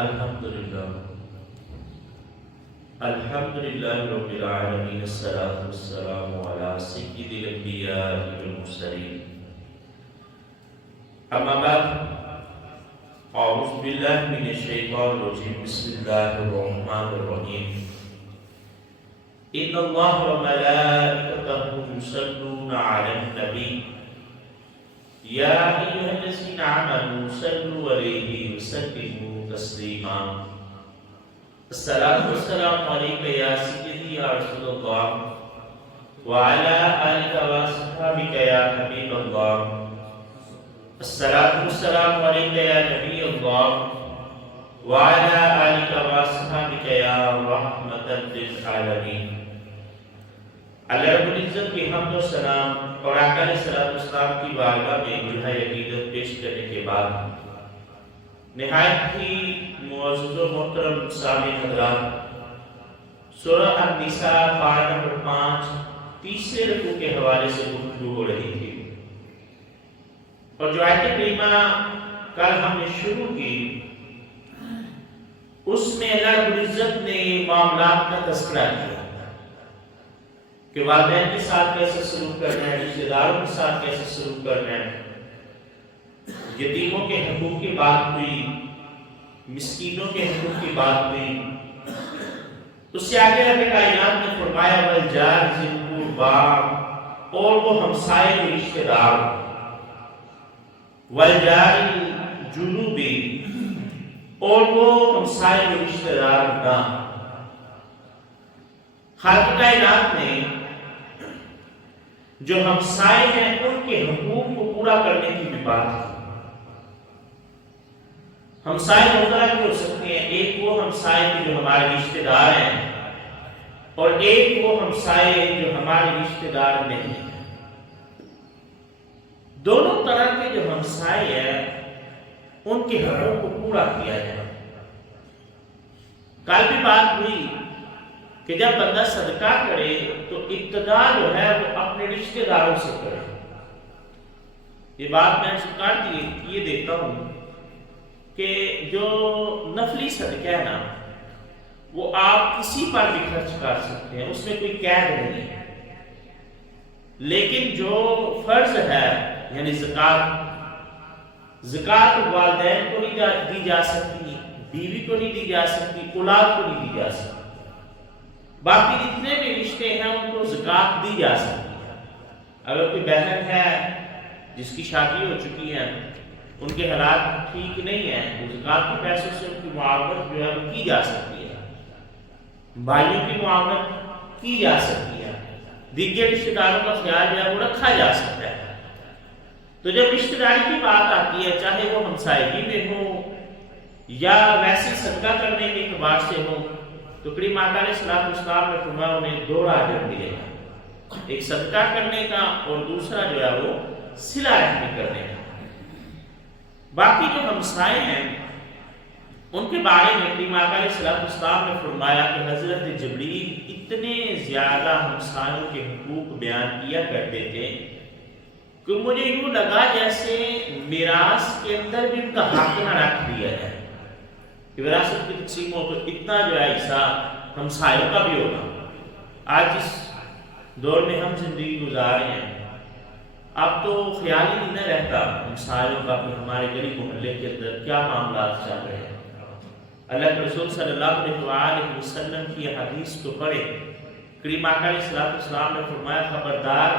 الحمدللہ الحمدللہ رب العالمین، الصلاۃ والسلام علی سید الانبیاء والمرسلین، اما بعد، اعوذ باللہ من الشیطان الرجیم، بسم اللہ الرحمن الرحیم، ان اللہ وملائکتہ یصلون علی النبی یا ایھا الذین آمنوا صلوا علیہ وسلموا تسلیما۔ الصلاۃ والسلام علیک یا سیدی یا رسول اللہ وعلی آلک واصحابک یا حبیب اللہ۔ الصلاۃ والسلام علیک یا نبی اللہ وعلی آلک واصحابک یا رحمۃ للعالمین۔ اللہ رب العزت کی حمد و سلام اور آقا علیہ الصلوۃ والسلام کی بارگاہ میں جوہر عقیدت پیش کرنے کے بعد نہایت ہی معزز و محترم سامعین حضرات، سورہ النساء پارہ نمبر 5 تیسرے رکوع کے حوالے سے گفتگو ہو رہی تھی، اور جو آیت کریمہ کل ہم نے شروع کی اس میں اللہ رب العزت نے معاملات کا تذکرہ کیا کہ والدین کے ساتھ کیسے سلوک کرنا ہے، رشتہ داروں کے ساتھ کیسے سلوک کرنا ہے، یتیموں کے حقوق کی بات ہوئی، مسکینوں کے حقوق کی بات ہوئی۔ اس سے آگے رب کائنات نے فرمایا والجار ذی القربی، اور وہ ہمسائے کے رشتہ دار، والجار الجنوبی، اور وہ ہمسائے کے رشتہ دار نہ۔ خالق کائنات نے جو ہمسائے ہیں ان کے حقوق کو پورا کرنے کی بھی بات کی۔ ہمسائے دو طرح کے ہو سکتے ہیں، ایک وہ ہمسائے جو ہمارے رشتہ دار ہیں، اور ایک وہ ہمسائے جو ہمارے رشتہ دار نہیں ہیں۔ دونوں طرح کے جو ہمسائے ہیں ان کے حقوق کو پورا کیا جائے۔ کل بھی بات ہوئی کہ جب بندہ صدقہ کرے تو ابتدا جو ہے وہ اپنے رشتہ داروں سے کرے۔ یہ بات میں یہ دیکھتا ہوں کہ جو نفلی صدقہ ہے نا وہ آپ کسی پر بھی خرچ کر سکتے ہیں، اس میں کوئی قید نہیں ہے، لیکن جو فرض ہے یعنی زکوٰۃ والدین کو نہیں دی جا سکتی، بیوی کو نہیں دی جا سکتی، اولاد کو نہیں دی جا سکتی، باقی جتنے بھی رشتے ہیں ان کو زکوٰۃ دی جا سکتی ہے۔ اگر کوئی بہن ہے جس کی شادی ہو چکی ہے، ان کے حالات ٹھیک نہیں ہیں، وہ زکوٰۃ کے پیسوں سے ان کی معاونت جو ہے وہ کی جا سکتی ہے، بھائیوں کی معاونت کی جا سکتی ہے، دیگر رشتہ داروں کا خیال جو ہے وہ رکھا جا سکتا ہے۔ تو جب رشتہ داری کی بات آتی ہے، چاہے وہ ہمسائیگی میں ہو یا ویسے صدقہ کرنے کے اعتبار سے ہو، تو کریم آقا علیہ السلام نے فرمایا انہیں دو اجر ملے گا، ایک صدقہ کرنے کا اور دوسرا جو ہے وہ صلہ رحمی کرنے کا۔ باقی جو ہمسائے ہیں ان کے بارے میں کریم آقا علیہ السلام نے فرمایا کہ حضرت جبریل اتنے زیادہ ہمسایوں کے حقوق بیان کیا کرتے تھے کہ مجھے یوں لگا جیسے میراث کے اندر بھی ان کا حق نہ رکھ دیا جائے کہ وراثت کی تقسیم ہو تو اتنا جو ہے حصہ ہمسایوں کا بھی ہوگا۔ آج اس دور میں ہم زندگی گزار رہے ہیں، اب تو خیال ہی نہیں رہتا ہمسایوں کا کہ ہمارے گلی محلے کے اندر کیا معاملات چل رہے ہیں۔ اللہ کے رسول صلی اللہ علیہ وسلم کی حدیث کو پڑھے، کریم آقا علیہ السلام نے فرمایا خبردار،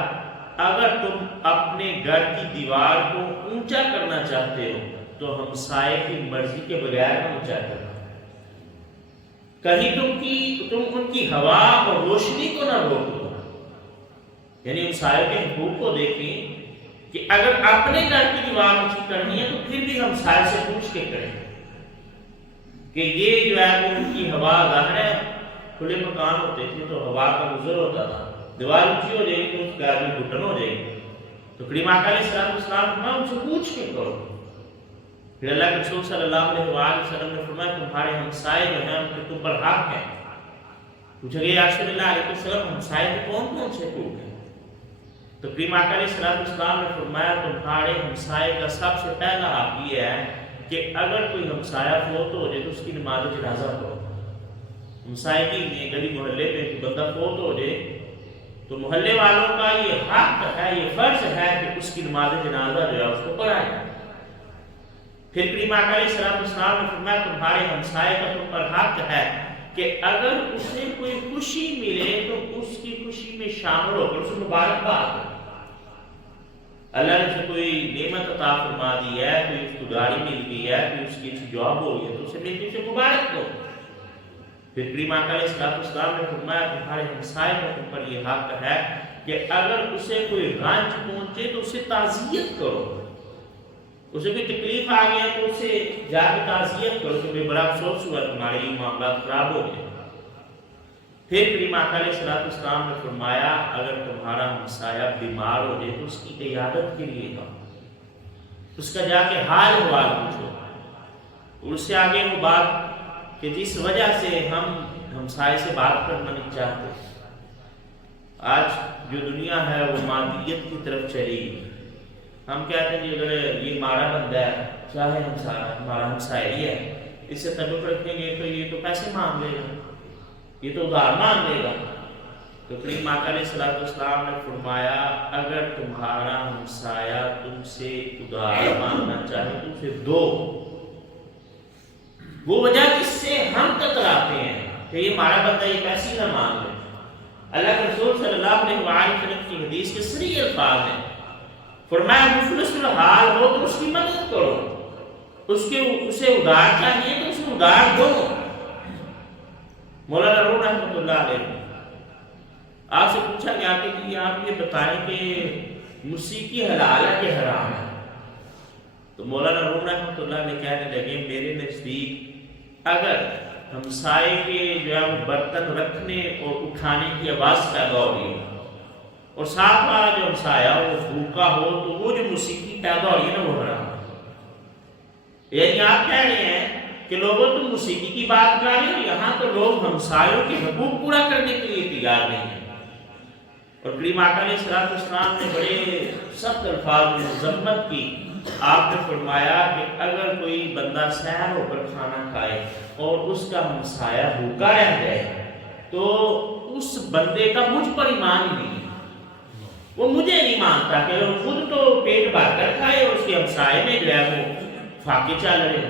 اگر تم اپنے گھر کی دیوار کو اونچا کرنا چاہتے ہو تو ہمسائے کی مرضی کے بغیر نہ اونچا کرنا، کہیں تم ان کی ہوا اور روشنی کو نہ روک دو۔ یعنی ہمسائے کے حقوق کو دیکھیں کہ اگر اپنے گھر کی دیوار اونچی کرنی ہے تو پھر بھی ہمسائے سے پوچھ کے کریں کہ یہ جو ہے ان کی ہوا، ظاہر ہے کھلے مکان ہوتے تھے تو ہوا کا گزر ہوتا تھا، دیوار اونچی ہو جائے گی تو اس گھر میں گھٹن ہو جائے گی، تو کریم آقا علیہ السلام نے ان سے پوچھ کے کرو۔ پھر اللہ کے رسول صلی اللہ علیہ وسلم نے فرمایا تمہارے ہمسائے جو ہیں ان کے تم پر حق ہے۔ پوچھا گیا یا رسول اللہ علیہ وسلم ہمسائے کے کون کون سے حقوق ہیں؟ تو کریم آقا علیہ السلام نے فرمایا تمہارے ہمسائے کا سب سے پہلا حق یہ ہے کہ اگر کوئی ہمسایہ فوت ہو جائے تو اس کی نماز جنازہ کرو. ہمسائے کی گلی محلے میں کوئی بندہ فوت ہو جائے تو محلے والوں کا یہ حق ہے، یہ فرض ہے کہ اس کی نماز جنازہ جو ہے اس کو پڑھائے. پھر کریم آقا علیہ السلام نے فرمایا تمہارے ہمسائے کا تم پر حق ہے کہ اگر اسے کوئی خوشی ملے تو اس کی خوشی میں شامل ہو کر اسے مبارکباد دو. اللہ نے اسے کوئی نعمت عطا فرما دی ہے، کوئی اس کو گاڑی مل گئی ہے، کوئی اس کی اچھی جاب ہو گئی ہے تو اسے مل کے اسے مبارک دو. پھر کریم آقا علیہ السلام نے فرمایا تمہارے ہمسائے کا تم پر یہ حق ہے کہ اگر اسے کوئی رنج پہنچے تو اسے تعزیت کرو. اسے کوئی تکلیف آ گیا تو اسے جا کے تعزیت کرو کہ بڑا افسوس ہوا تمہارے یہ معاملات خراب ہو گئے. پھر کریم آقا علیہ السلام نے فرمایا اگر تمہارا ہمسایہ بیمار ہو جائے تو اس کی عیادت کے لیے جاؤ، اس کا جا کے حال احوال پوچھو. اور اس سے آگے وہ بات کہ جس وجہ سے ہم ہمسائے سے بات کرنا نہیں چاہتے. آج جو دنیا ہے وہ مادیت کی طرف چلی. ہم کہتے ہیں کہ اگر یہ مارا بندہ ہے چاہے ہمارا ہمسایہ ہی ہے، اس سے تعلق رکھیں گے تو یہ تو پیسے مانگ لے گا، یہ تو ادھار مانگ لے گا. تو کریم آقا علیہ السلام نے فرمایا اگر تمہارا ہمسایہ تم سے ادھار مانگنا چاہے تو اسے دو. وہ وجہ جس سے ہم کتراتے ہیں کہ یہ ہمارا بندہ یہ پیسے نہ مانگ لے. اللہ کے رسول صلی اللہ علیہ وسلم کی حدیث کے صریح الفاظ ہیں، فرمایا مفلس الحال ہو تو اس کی مدد کرو، اسے ادھار چاہیے تو اسے ادھار دو. مولانا روم رحمۃ اللہ علیہ آپ سے پوچھا گیا کہ آپ یہ بتائیں کہ موسیقی حلال ہے کہ حرام ہے؟ تو مولانا روم رحمۃ اللہ علیہ کہنے لگے میرے نزدیک اگر ہمسائے کے جو ہے وہ برتن رکھنے اور اٹھانے کی آواز پیدا ہو رہی ہے اور ساتھ والا جو ہمسایہ وہ بھوکا ہو تو وہ جو موسیقی پیدا ہو رہی ہے نا وہ حرام ہے. یعنی آپ کہہ رہے ہیں کہ لوگوں تم موسیقی کی بات کر رہے ہو، یہاں تو لوگ ہمسایوں کے حقوق پورا کرنے کے لیے تیار نہیں ہیں. اور کریم آقا علیہ السلام نے بڑے سخت الفاظ میں مذمت کی. آپ نے فرمایا کہ اگر کوئی بندہ سیر ہو کر کھانا کھائے اور اس کا ہمسایہ بھوکا رہ جائے تو اس بندے کا مجھ پر ایمان ہی نہیں ہے. وہ مجھے نہیں مانتا کہ وہ خود تو پیٹ بھر کر کھائے اور اس کے ہمسائے میں جو ہے وہ فاقے چل رہے.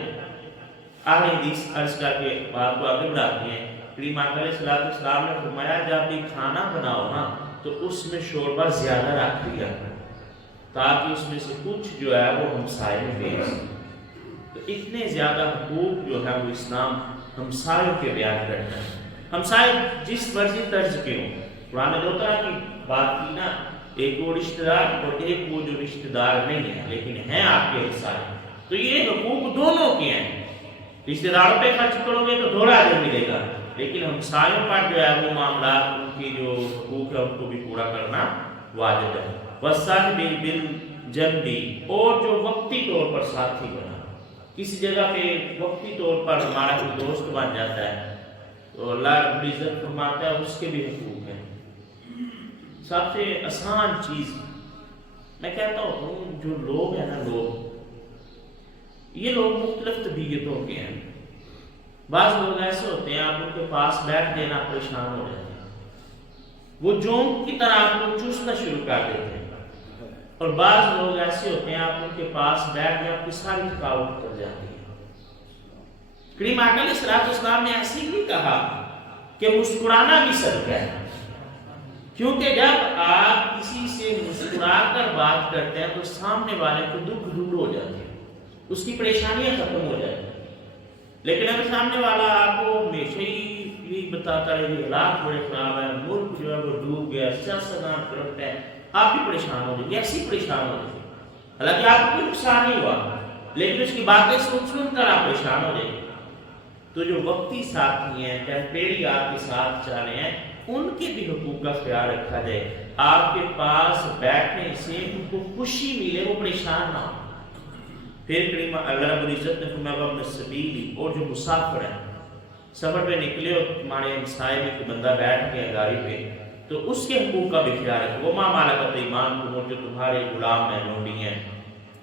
آگے حدیث عرض کر کے بات کو آگے بڑھاتے ہیں. کریم آقا علیہ السلام نے فرمایا جب بھی کھانا بناؤ نا تو اس میں شوربہ زیادہ رکھ دیا تاکہ اس میں سے کچھ جو ہے وہ ہمسائے میں بھیج سکے. تو اتنے زیادہ حقوق جو ہے وہ اسلام ہمسایوں کے بیان کرتا ہے. ہمسائے جس مرضی طرز کے ہوں، قرآن نے دو طرح کی بات کی نا، ایک وہ رشتہ دار اور ایک وہ جو رشتہ دار نہیں ہے لیکن ہیں آپ کے ہمسائے. تو یہ حقوق دونوں کے ہیں. رشتہ داروں پہ خرچ کرو گے تو تھوڑا اجر ملے گا لیکن ہمسایوں پر جو ہے وہ معاملات ان کی جو حقوق ہے ان کو بھی پورا کرنا واجب ہے. وَالصَّاحِبِ بِالْجَنْبِ اور جو وقتی طور پر ساتھی بنا، کسی جگہ پہ وقتی طور پر ہمارا کوئی دوست بن جاتا ہے تو اللہ رب العزت فرماتا ہے اس کے بھی حقوق ہیں. سب سے آسان چیز میں کہتا ہوں جو لوگ ہیں نا، یہ لوگ مختلف طبیعتوں کے ہیں. بعض لوگ ایسے ہوتے ہیں آپ ان کے پاس بیٹھ دینا پریشان ہو جاتے ہیں، وہ جونک کی طرح آپ کو چوسنا شروع کر دیتے ہیں. اور بعض لوگ ایسے ہوتے ہیں آپ ان کے پاس بیٹھ کے آپ کی ساری تھکاوٹ کر جاتی ہے. کریم آقا علیہ السلام نے ایسے ہی کہا کہ مسکرانا بھی صدقہ ہے، کیونکہ جب آپ کسی سے مسکرا کر بات کرتے ہیں تو سامنے والے کو دکھ دور ہو جاتے ہیں، اس کی پریشانیاں ختم ہو جاتی ہیں. لیکن اگر سامنے والا آپ کو ہمیشہ ہی یہی بتاتا ہے کہ حالات بڑے خراب ہیں، ملک جو ہے وہ ڈوب گیا، سیاستدان کرپٹ ہے، آپ بھی پریشان ہو جائیں گے، ایسی پریشان ہو جائیں گے. حالانکہ آپ کو کوئی نقصان نہیں ہوا لیکن اس کی باتیں سن کر آپ پریشان ہو جائیں گے. تو جو وقتی ساتھی ہیں، ٹیمپریری آپ کے ساتھ چل رہے ہیں، ان کے بھی حقوق کا خیال رکھا جائے. آپ کے پاس بیٹھنے سے ان کو خوشی ملے، وہ پریشان نہ ہو. پھر کریم اللہ رب العزت نے فرمایا وابن السبیل اور جو مسافر ہیں، سفر پہ نکلے اور تمہارے ہمسائے میں کوئی بندہ بیٹھ گیا گاڑی پہ تو اس کے حقوق کا بھی خیال رکھو. وہ ماں مالکت ایمان کو جو تمہارے غلام ہیں، لونڈی ہیں،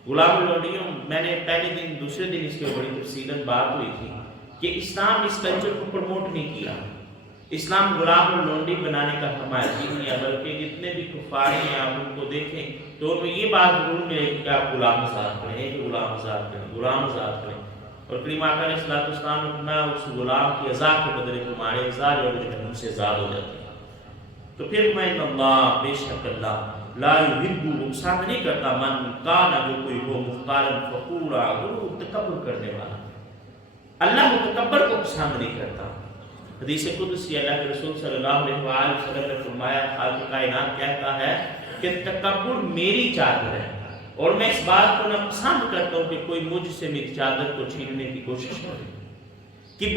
غلام لونڈیوں، میں نے پہلے دن دوسرے دن اس کے بڑی تفصیلاً بات ہوئی تھی کہ اسلام اس کلچر کو پروموٹ نہیں کیا. اسلام غلام اور لونڈی بنانے کا حمایتی نہیں ہے، بلکہ جتنے بھی کفار ہیں آپ ان کو دیکھیں تو ان میں یہ بات ضرور ملے کہ آپ غلام آزاد کریں، کہ غلام آزاد کریں، غلام آزاد کریں. اور کریم آقا علیہ السلام نے فرمایا اس غلام کی ازا کے بدلے تمہارے ازا جو جہنم سے آزاد ہو جاتے ہیں. تو پھر میں اللہ، بے شک اللہ لا یحب، وہ پسند نہیں کرتا، من کانا، جو کوئی ہو مختارا فخورا، وہ تکبر کرنے والا. اللہ متکبر کو پسند نہیں کرتا. حدیث قدسی اللہ کے رسول صلی اللہ علیہ وآلہ وسلم نے فرمایا، خالق کائنات کہتا ہے کہ تکبر میری چادر ہے اور میں اس بات کو نہ پسند کرتا ہوں کہ کوئی مجھ سے میری چادر کو چھیننے کی کوشش کرے. کہ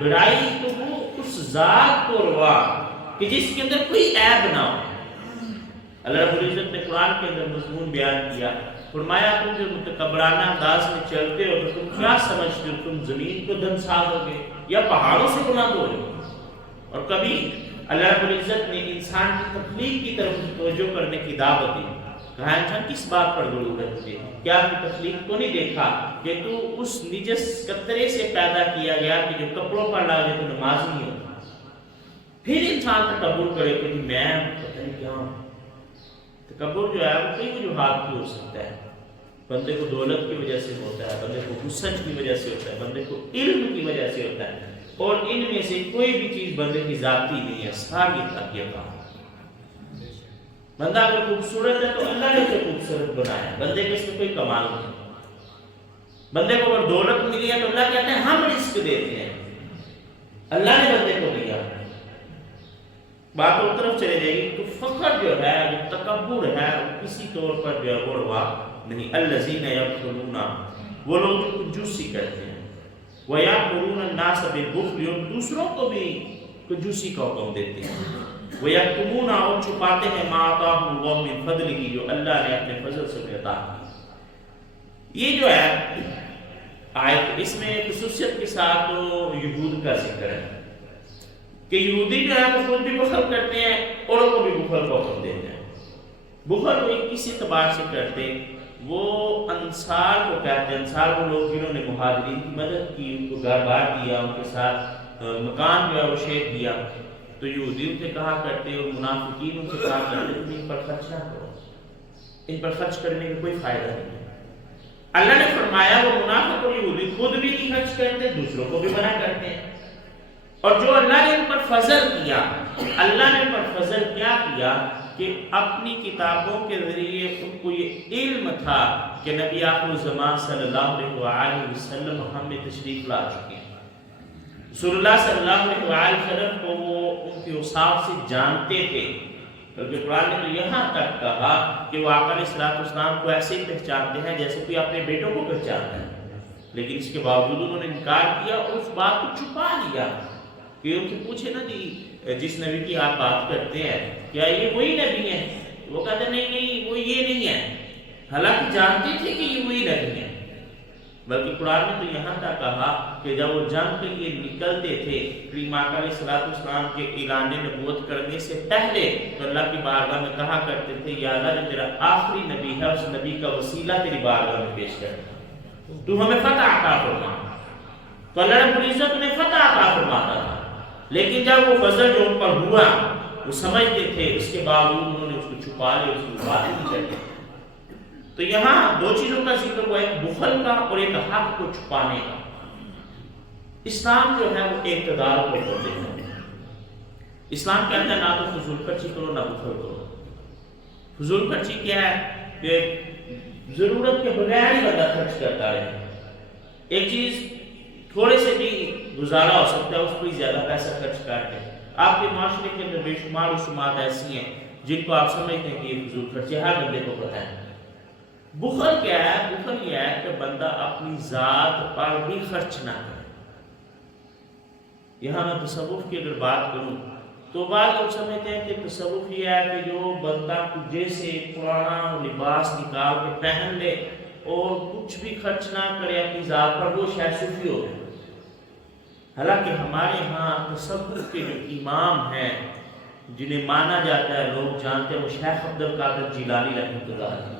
بڑائی تو وہ اس ذات کو روا کہ جس کے اندر کوئی عیب نہ ہو. اللہ رب العزت نے قرآن کے اندر مضمون بیان کیا، فرمایا تم جو متکبرانہ انداز میں چلتے ہو تو تم کیا سمجھتے ہو تم زمین کو دھنسا دو گے یا پہاڑوں سے بلند ہو گے. اور کبھی اللہ رب العزت نے انسان کی تخلیق کی طرف توجہ کرنے کی دعوت دی. کہا انسان کس بات پر غرور ہے تجھے؟ کیا اپنی تخلیق کو نہیں دیکھا کہ تو اس نجس قطرے سے پیدا کیا گیا کہ جو کپڑوں پر ڈالے تو نماز نہیں ہوتا. پھر انسان تکبر کرے کہ میں پتہ نہیں کیا ہوں. تکبر جو ہے وہ کئی وجوہات کی ہو سکتا ہے. بندے کو دولت کی وجہ سے ہوتا ہے، بندے کو حسن کی وجہ سے ہوتا ہے، بندے کو علم کی وجہ سے ہوتا ہے، اور ان میں سے کوئی بھی چیز بندے کی ذاتی نہیں ہے، ساری تقیہ کا. بندہ اگر خوبصورت ہے تو اللہ نے اسے خوبصورت بنایا، بندے کے اس میں کوئی کمال نہیں. بندے کو اگر دولت ملی ہے تو اللہ کہتے ہیں ہم رزق دیتے ہیں، اللہ نے بندے کو دیا. بات اور طرف چلے جائے گی تو فخر جو ہے، جو تکبر ہے، کسی طور پر جو ہے وہ روا نہیں. الذین یبخلون، وہ لوگ جو کنجوسی کرتے ہیں، وَيَأْمُرُونَ النَّاسَ بِالْبُخْلِ، اور دوسروں کو بھی کنجوسی کا حکم دیتے ہیں. وَيَكْتُمُونَ، اور چھپاتے ہیں مَا آتَاهُمُ اللَّهُ مِنْ فَضْلِهِ، جو اللہ نے اپنے فضل سے عطا کی. یہ جو ہے آیت، اس میں خصوصیت کے ساتھ یہود کا ذکر ہے کہ یہودی جو ہے وہ خود بھی بخل کرتے ہیں، اوروں کو بھی بخل کا حکم دیتے ہیں. بخل وہ کس اعتبار سے کرتے ہیں؟ وہ انصار کو کہتے ہیں. انصار وہ لوگ جنہوں نے مہاجرین کی مدد کی، ان کو گھر بار دیا، ان کے ساتھ مکان جو ہے وہ شیخ دیا. تو یہودی ان سے کہا کرتے اور منافقین ان سے کہا کرتے تم ان پر خرچ نہ کرو، ان پر خرچ کرنے کا کوئی فائدہ نہیں. اللہ نے فرمایا وہ منافق اور یہودی خود بھی نہیں خرچ کرتے، دوسروں کو بھی منع کرتے ہیں. اور جو اللہ نے ان پر فضل کیا، اللہ نے ان پر فضل کیا کیا کہ اپنی کتابوں کے ذریعے ان کو یہ علم تھا کہ نبی آخر الزمان صلی اللہ علیہ وآلہ وسلم ہم میں تشریف لا چکے ہیں. رسول اللہ صلی اللہ علیہ وآلہ وسلم کو وہ ان کے اوصاف سے جانتے تھے، بلکہ قرآن نے تو یہاں تک کہا کہ وہ آقا علیہ السلام کو ایسے ہی پہچانتے ہیں جیسے کوئی اپنے بیٹوں کو پہچانتا ہے. لیکن اس کے باوجود انہوں نے انکار کیا اور اس بات کو چھپا لیا. کہ ان سے پوچھے نا جی جس نبی کی آپ بات کرتے ہیں کیا یہ وہی نبی ہے؟ وہ کہتے نہیں وہ یہ نہیں ہے، حالانکہ جانتے تھے کہ یہ وہی نبی ہے. بلکہ قرآن نے تو یہاں تک کہا کہ جب وہ جنگ کے لیے نکلتے تھے، کریم آقا علیہ السلام کے اعلان نبوت کرنے سے پہلے تو اللہ کی بارگاہ میں کہا کرتے تھے یا اللہ جو تیرا آخری نبی ہے اس نبی کا وسیلہ تیری بارگاہ میں پیش کرتا، تو ہمیں فتح عطا فرما. تو اللہ رب العزت نے فتح عطا فرماتا تھا. لیکن جب وہ فضل جو ان پر ہوا وہ سمجھتے تھے، اس کے باوجود انہوں نے اس کو چھپا لیا، اس کو بات نہیں کرتے. تو یہاں دو چیزوں کا ذکر ہوا، ایک بخل کا اور ایک حق کو چھپانے کا. اسلام جو ہے وہ اقتدار کو بولتے ہیں. اسلام کہتا ہے نہ تو فضول خرچی کرو نہ بخل کرو. فضول خرچی کیا ہے کہ ضرورت کے بغیر ہی بندہ خرچ کرتا رہے. ایک چیز تھوڑے سے بھی گزارا ہو سکتا ہے، اس کو ہی زیادہ پیسہ خرچ کر کے. آپ کے معاشرے کے اندر بے شمار رسومات ایسی ہیں جن کو آپ سمجھتے ہیں کہ یہ فضول خرچی ہر بندے کو پتہ ہے. بخل کیا ہے؟ بخل یہ ہے کہ بندہ اپنی ذات پر بھی خرچ نہ کرے. یہاں میں تصوف کی اگر بات کروں تو بعض لوگ سمجھتے ہیں کہ تصوف یہ ہے کہ جو بندہ جیسے پرانا لباس نکال کے پہن لے اور کچھ بھی خرچ نہ کرے اپنی ذات پر، وہ شاید صوفی ہو گئے. حالانکہ ہمارے ہاں تصوف کے جو امام ہیں جنہیں مانا جاتا ہے، لوگ جانتے ہیں، وہ شیخ عبد القادر جیلانی رحمۃ اللہ علیہ.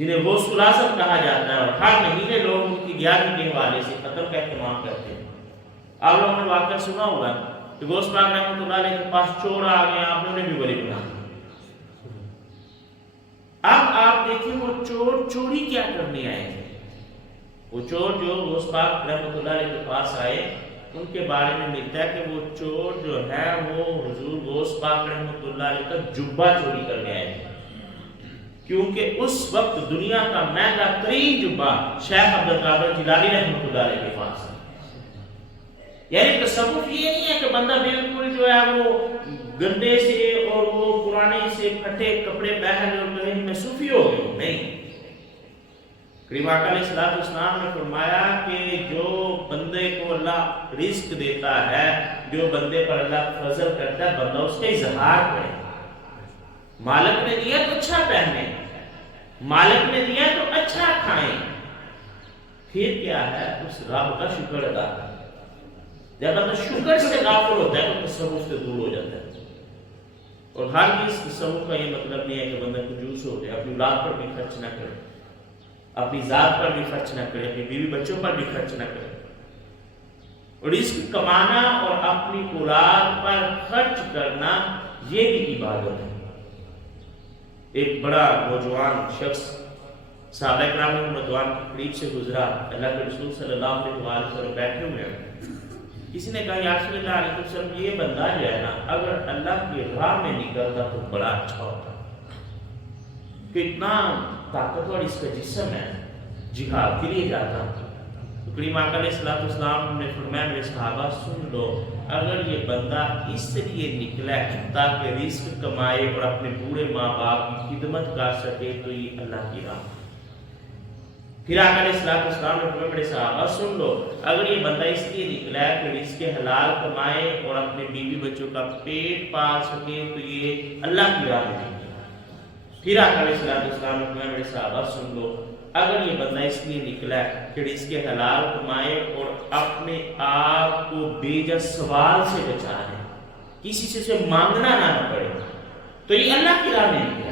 جنہیں غوث الاعظم کہا جاتا ہے، اور ہر مہینے لوگ ان کی 11ویں کے حوالے سے قطر کا اہتمام کرتے ہیں۔ آپ لوگوں نے واقعہ سنا ہوگا کہ غوث پاک رحمۃ اللہ علیہ کے پاس چور آ گئے، آپ نے انہیں بھی ولی بنا دیا۔ اب آپ دیکھیں وہ چور چوری کیا کرنے آئے تھے۔ وہ چور جو غوث پاک رحمۃ اللہ علیہ کے پاس آئے، ان کے بارے میں ملتا ہے کہ وہ چور جو ہے وہ حضور غوث پاک رحمۃ اللہ علیہ کا جبہ چوری کرنے آئے تھے، کیونکہ اس وقت دنیا کا مہنگا ترین جبہ شیخ عبد القادر جیلانی رحمۃ اللہ علیہ کے پاس ہے۔ یعنی تصوف یہ نہیں ہے کہ بندہ بالکل جو ہے وہ گندے سے اور وہ پرانے سے پھٹے کپڑے پہن اور کہیں میں صوفی ہو گیا، نہیں۔ کریم آقا علیہ الصلوۃ والسلام نے فرمایا کہ جو بندے کو اللہ رزق دیتا ہے، جو بندے پر اللہ فضل کرتا ہے، بندہ اس کا اظہار کرے۔ مالک نے دیا تو اچھا پہنے، مالک نے دیا تو اچھا کھائیں، پھر کیا ہے اس رب کا شکر ادا کریں۔ جب بندہ شکر سے غافل ہوتا ہے تو تصوف سے دور ہو جاتا ہے۔ اور ہر چیز تصوف کا یہ مطلب نہیں ہے کہ بندہ کنجوس ہو جائے، اپنی اولاد پر بھی خرچ نہ کرے، اپنی ذات پر بھی خرچ نہ کرے، اپنی بیوی بچوں پر بھی خرچ نہ کرے۔ اور رزق کمانا اور اپنی اولاد پر خرچ کرنا یہ بھی عبادت ہے۔ ایک بڑا نوجوان شخص صحابہ کرام رضوان کے قریب سے گزرا، اللہ کے رسول صلی اللہ علیہ وسلم بیٹھے ہوئے ہیں۔ کسی نے کہا یا رسول اللہ علیہ وسلم یہ بندہ جو ہے نا اگر اللہ کی راہ میں نکلتا تو بڑا اچھا ہوتا، کتنا طاقتور اس کا جسم ہے، جہاد کے لیے جاتا۔ تو کریم آقا علیہ الصلوۃ والسلام نے فرمایا میرے صحابہ سن لو، اگر یہ بندہ اس لیے نکلا ہے تاکہ رزق کمائے اور اپنے بوڑھے ماں باپ کی خدمت کر سکے تو یہ اللہ کی راہ۔ پھر آقا علیہ السلام نے فرمایا میرے صحابہ سن لو، اگر یہ بندہ اس لیے نکلا ہے کہ رزق حلال کمائے اور اپنے بیوی بچوں کا پیٹ پال سکے تو یہ اللہ کی راہ میں۔ پھر آقا علیہ السلام نے فرمایا میرے صحابہ سن لو، اگر یہ بندہ اس لیے نکلا ہے کہ رزق حلال کمائے اور اپنے آپ کو بے جا سوال سے بچائے، کسی سے مانگنا نہ پڑے، تو یہ اللہ کی راہ میں نکلا۔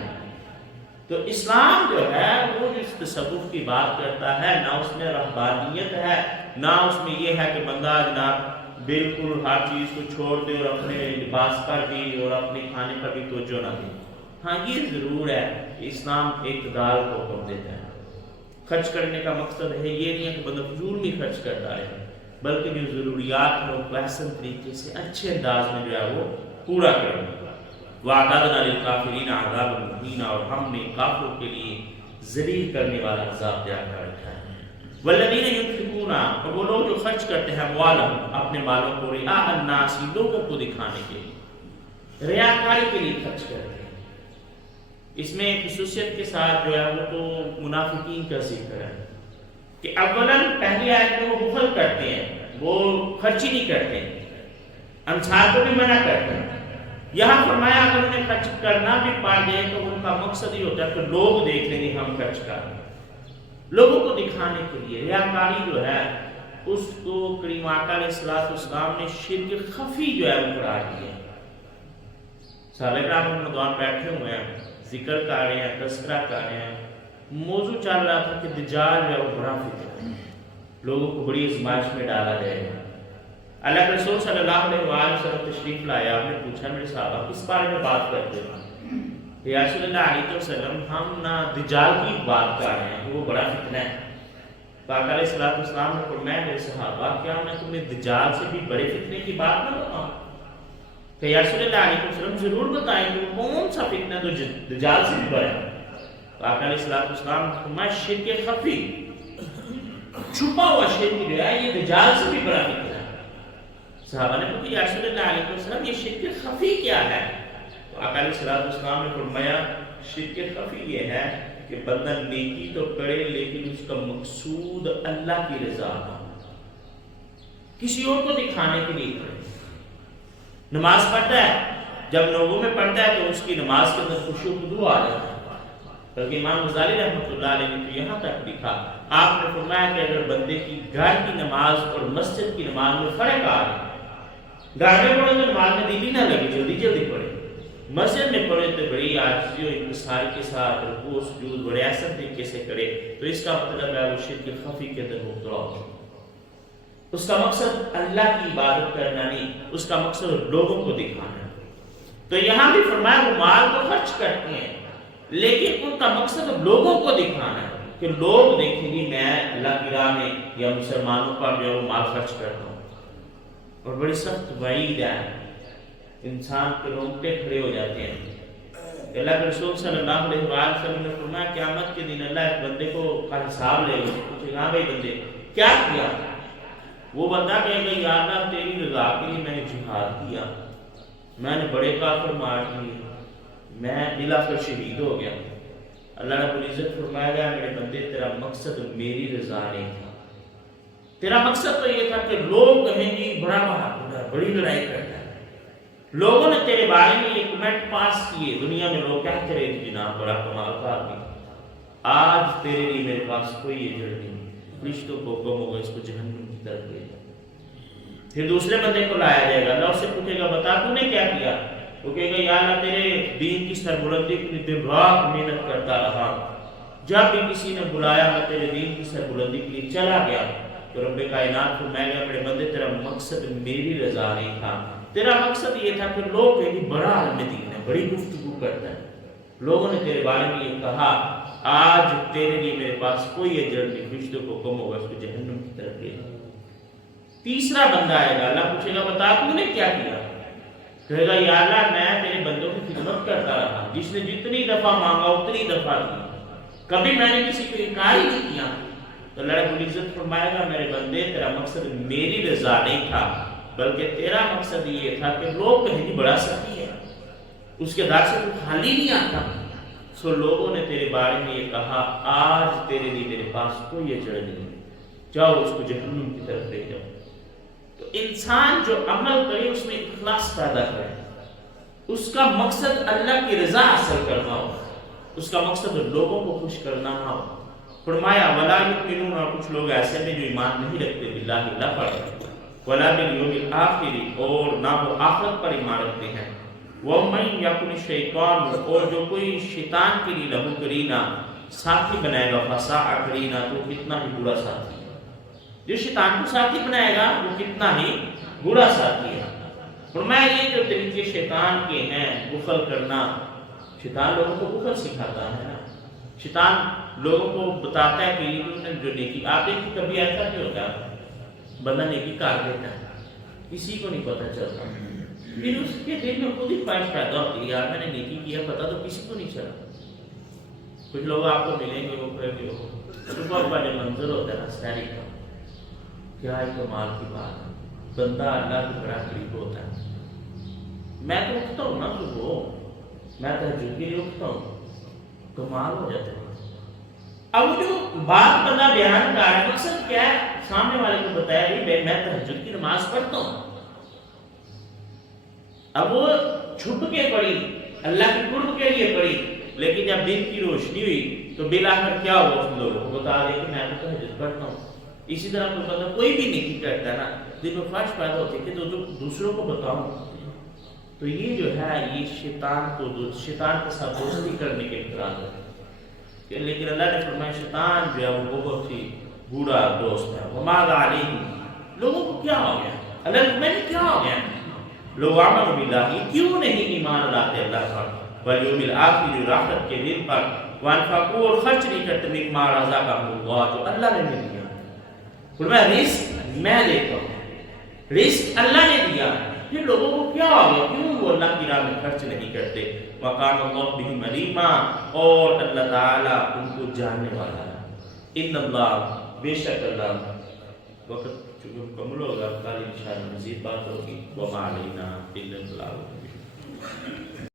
تو اسلام جو ہے وہ جس تصوف کی بات کرتا ہے، نہ اس میں رہبانیت ہے، نہ اس میں یہ ہے کہ بندہ جناب بالکل ہر چیز کو چھوڑ دے اور اپنے لباس پر بھی اور اپنے کھانے پر بھی توجہ نہ دے۔ ہاں یہ ضرور ہے کہ اسلام اقتدار کو حکم دیتا ہے۔ خرچ کرنے کا مقصد ہے یہ نہیں ہے کہ بندہ فضول میں خرچ کرتا رہے، بلکہ جو ضروریات ہیں وہ احسن طریقے سے اچھے انداز میں جو ہے وہ پورا کرے۔ وَأَعْتَدْنَا لِلْكَافِرِينَ عَذَابًا مُهِينًا، اور ہم نے کافروں کے لیے ذلیل کرنے والا عذاب تیار کر رکھا ہے۔ وَالَّذِينَ يُنْفِقُونَ، اور وہ لوگ جو خرچ کرتے ہیں أَمْوَالَهُمْ، اپنے مالوں کو رِئَاءَ النَّاسِ، لوگوں کو دکھانے کے لیے، ریاکاری کے لیے خرچ کرتے ہیں۔ اس میں خصوصیت کے ساتھ جو ہے وہ تو منافقین کا ذکر ہے کہ اولاً پہلی آیت میں وہ بخل کرتے ہیں، وہ خرچی نہیں کرتے، انصار کو بھی منع کرتے ہیں۔ یہاں فرمایا اگر انہیں خرچ کرنا بھی پا جائے تو ان کا مقصد ہی ہوتا ہے کہ لوگ دیکھ لیں گے ہم خرچ کر رہے ہیں، لوگوں کو دکھانے کے لیے۔ ریاکاری جو ہے اس کو کریم آقا علیہ السلام نے شرک خفی جو ہے وہ قرار دیا۔ صحابہ کرام رمضان بیٹھے ہوئے ہیں، ذکر کر رہے ہیں، تذکرہ کر رہے ہیں، موضوع چل رہا تھا کہ دجال جو ہے وہ بڑا فتنہ ہے، لوگوں کو بڑی آزمائش میں ڈالا جائے گا۔ اللہ کے رسول صلی اللہ علیہ وسلم تشریف لائے، آپ نے پوچھا میرے صحابہ کس بارے میں بات کرتے ہیں؟ یا رسول اللہ علیہ وسلم ہم نہ دجال کی بات کر رہے ہیں، وہ بڑا فتنہ ہے۔ تو آقا علیہ السلام نے فرمایا میرے صحابہ کیا میں تمہیں دجال سے بھی بڑے فتنے کی بات نہ بتاؤں؟ کہ یا رسول اللہ علیہ وسلم ضرور بتائیں کہ کون سا فتنہ تو دجال سے بھی بڑا ہے؟ تو آقا علیہ السلام نے فرمایا شرک خفی، چھپا ہوا شرک جو ہے یہ دجال سے بھی بڑا فتنہ ہے۔ صحابہ نے پوچھا یا رسول اللہ علیہ وسلم یہ شرک خفی کیا ہے؟ تو آقا علیہ السلام نے فرمایا شرک خفی یہ ہے کہ بندہ نیکی تو کرے لیکن اس کا مقصود اللہ کی رضا نہ ہو، کسی اور کو دکھانے کے لیے کرے۔ نماز پڑھتا ہے، جب لوگوں میں پڑھتا ہے تو اس کی نماز کے اندر خشوع و خضوع آ جاتا ہے۔ بلکہ امام غزالی رحمۃ اللہ علیہ نے تو یہاں تک لکھا، آپ نے فرمایا کہ اگر بندے کی گھر کی نماز اور مسجد کی نماز میں فرق آ رہا ہے، گھر میں پڑھو تو نماز میں دل ہی نہ لگے، جلدی جلدی پڑھے، مسجد میں پڑھے تو بڑی عاجزی و انکساری کے ساتھ رکوع سجود بڑے احسن طریقے سے کرے تو اس کا مطلب ہے وہ شرک خفی کے اندر مبتلا ہو. اس کا مقصد اللہ کی عبادت کرنا نہیں، اس کا مقصد لوگوں کو دکھانا. تو یہاں بھی فرمایا وہ مال کو خرچ کرتے ہیں لیکن ان کا مقصد لوگوں کو دکھانا ہے کہ لوگ دیکھیں گے میں اللہ کی راہ میں یا مسلمانوں پر جو مال خرچ کرتا ہوں. اور بڑی سخت وعید ہے، انسان کے رونگٹے کھڑے ہو جاتے ہیں. اللہ کے رسول صلی اللہ علیہ وسلم نے فرمایا قیامت کے دن اللہ ایک بندے کو کا حساب لے گا، پوچھے گا بھائی بندے کیا کیا؟ وہ بندہ کہے گا یا اللہ تیری رضا کے لیے میں نے جہاد کیا، میں نے بڑے کافر مار دیے، میں بلاخر شہید ہو گیا. اللہ رب العزت فرمایا گیا میرے بندے تیرا مقصد میری رضا نہیں تھا، تیرا مقصد تو یہ تھا کہ لوگ کہیں گے بڑا بہادر ہے، بڑی لڑائی کرتا ہے. لوگوں نے تیرے بارے میں یہ کمنٹ پاس کیے، دنیا میں لوگ کہتے رہے تھے جناب بڑا کمال کا آدمی. آج تیرے لیے میرے پاس کوئی ایجنٹ نہیں، رشتوں کو حکم ہوگا اس کو جہنم کی طرف لے جا. پھر دوسرے بندے کو لایا جائے گا، اللہ اس سے پوچھے گا بتا تو نے کیا کیا؟ وہ کہے گا یا اللہ تیرے دین کی سربلندی کے لیے دن رات محنت کرتا رہا، جب بھی کسی نے بلایا میں تیرے دین کی سربلندی کے لیے چلا گیا. تو رب کائنات فرمائے گا میرے بندے تیرا مقصد میری رضا نہیں تھا، تیرا مقصد یہ تھا کہ لوگ کہیں بڑا عالم دین ہے، بڑی گفتگو کرتا ہے. لوگوں نے تیرے بارے میں یہ کہا، آج تیرے لیے میرے پاس کوئی ایجنٹ نہیں، فرشتوں کو کم ہوگا اس کو جہنم کی طرف لے جا. تیسرا بندہ آئے گا، اللہ پوچھے گا بتا تو نے کیا کیا؟ کہے گا یا اللہ میں تیرے بندوں کی خدمت کرتا رہا، جس نے جتنی دفعہ مانگا اتنی دفعہ دیا، کبھی میں نے کسی کو انکار ہی نہیں کیا. تو اللہ رب العزت فرمائے گا میرے بندے تیرا مقصد میری رضا نہیں تھا بلکہ تیرا مقصد یہ تھا کہ لوگ کہیں گے بڑا سخی ہے، اس کے در سے تو خالی نہیں آتا. سو لوگوں نے تیرے بارے میں یہ کہا آج تیرے لیے میرے پاس کوئی ایجنٹ نہیں، جاؤ اس کو جہنم کی طرف لے جاؤ. تو انسان جو عمل کرے اس میں اخلاص پیدا کرے، اس کا مقصد اللہ کی رضا حاصل کرنا ہو، اس کا مقصد لوگوں کو خوش کرنا نہ ہو. فرمایا ولا یؤمنون، اور کچھ لوگ ایسے ہیں جو ایمان نہیں رکھتے باللہ اللہ پر، ولا بالیوم الآخر، اور نہ وہ آخرت پر ایمان رکھتے ہیں. وَمَن یَکُنِ الشَّیطَانُ، اور جو کوئی شیطان کے لیے لہو قرینا ساتھی بنائے گا، فَسَاءَ قرینا، تو کتنا ہی برا ساتھی ہے. جو شیطان کو ساتھی بنائے گا وہ کتنا ہی برا ساتھی ہے. فرمایا یہ جو طریقے شیطان کے ہیں بخل کرنا، شیطان لوگوں کو بخل سکھاتا ہے نا، شیطان لوگوں کو بتاتا ہے کہ یہ تم نے جو نیکی، آپ دیکھیں کبھی ایسا نہیں ہوتا بندہ نیکی کر دیتا ہے کسی کو نہیں پتہ چلتا، پھر اس کے دل میں خود ہی خواہش پیدا ہوتی ہے یار میں نے نیکی کیا، پتہ تو کسی کو نہیں چلا. کچھ لوگ آپ کو ملیں گے وہ کہیں گے صبح کا جو منظر ہوتا ہے نا سحری کا، کیا ہی کمال کی بات ہے، بندہ اللہ کے بڑا قریب ہوتا ہے. میں تو اٹھتا ہوں نا صبح، میں تہجد کے لیے اٹھتا ہوں، کمال ہو جاتا ہے. اب جو بات بندہ بیان کر رہا ہے مقصد کیا ہے، سامنے والے کو بتایا بھی میں تہجد کی نماز پڑھتا ہوں. اب وہ چھپ کے پڑھی، اللہ کے قرب کے لیے پڑھی، لیکن جب دن کی روشنی ہوئی تو بالآخر کیا ہوا، اس لوگوں کو بتا دے کہ میں تو تہجد پڑھتا ہوں. اسی طرح کوئی بھی نیکی کرتا ہے نا دل میں خواہش پیدا ہوتی ہے کہ دوسروں کو بتاؤں. تو یہ جو ہے یہ شیطان کے ساتھ دوستی کرنے کے اقرار ہے. لیکن اللہ نے فرمایا شیطان جو ہے وہ بہت ہی برا دوست ہے. وَمَاذَا عَلَيْهِمْ، لوگوں کو کیا ہو گیا، اللہ میں نے کیا ہو گیا، لوگ آمنوا باللہ، کیوں نہیں ایمان لاتے اللہ پر، والیوم الآخر، آخرت کے دن پر، وانفقوا، اور خرچ نہیں کرتے مما رزقهم اللہ، جو اللہ نے دیا. فرمایا رزق میں دیتا ہوں، رزق اللہ نے دیا، پھر لوگوں کو کیا ہو گیا، کیوں وہ اللہ کی راہ میں خرچ نہیں کرتے. وَقَانَ اللَّهُ بِهِمْ عَلِيمًا، اور اللہ تعالیٰ ان کو جاننے والا ہے. ان اللہ، بے شک اللہ. وقت چونکہ مکمل ہوگا، کل انشاءاللہ مزید بات ہوگی. وَمَا عَلَيْنَا إِلَّا الْبَلَاغُ الْمُبِينُ.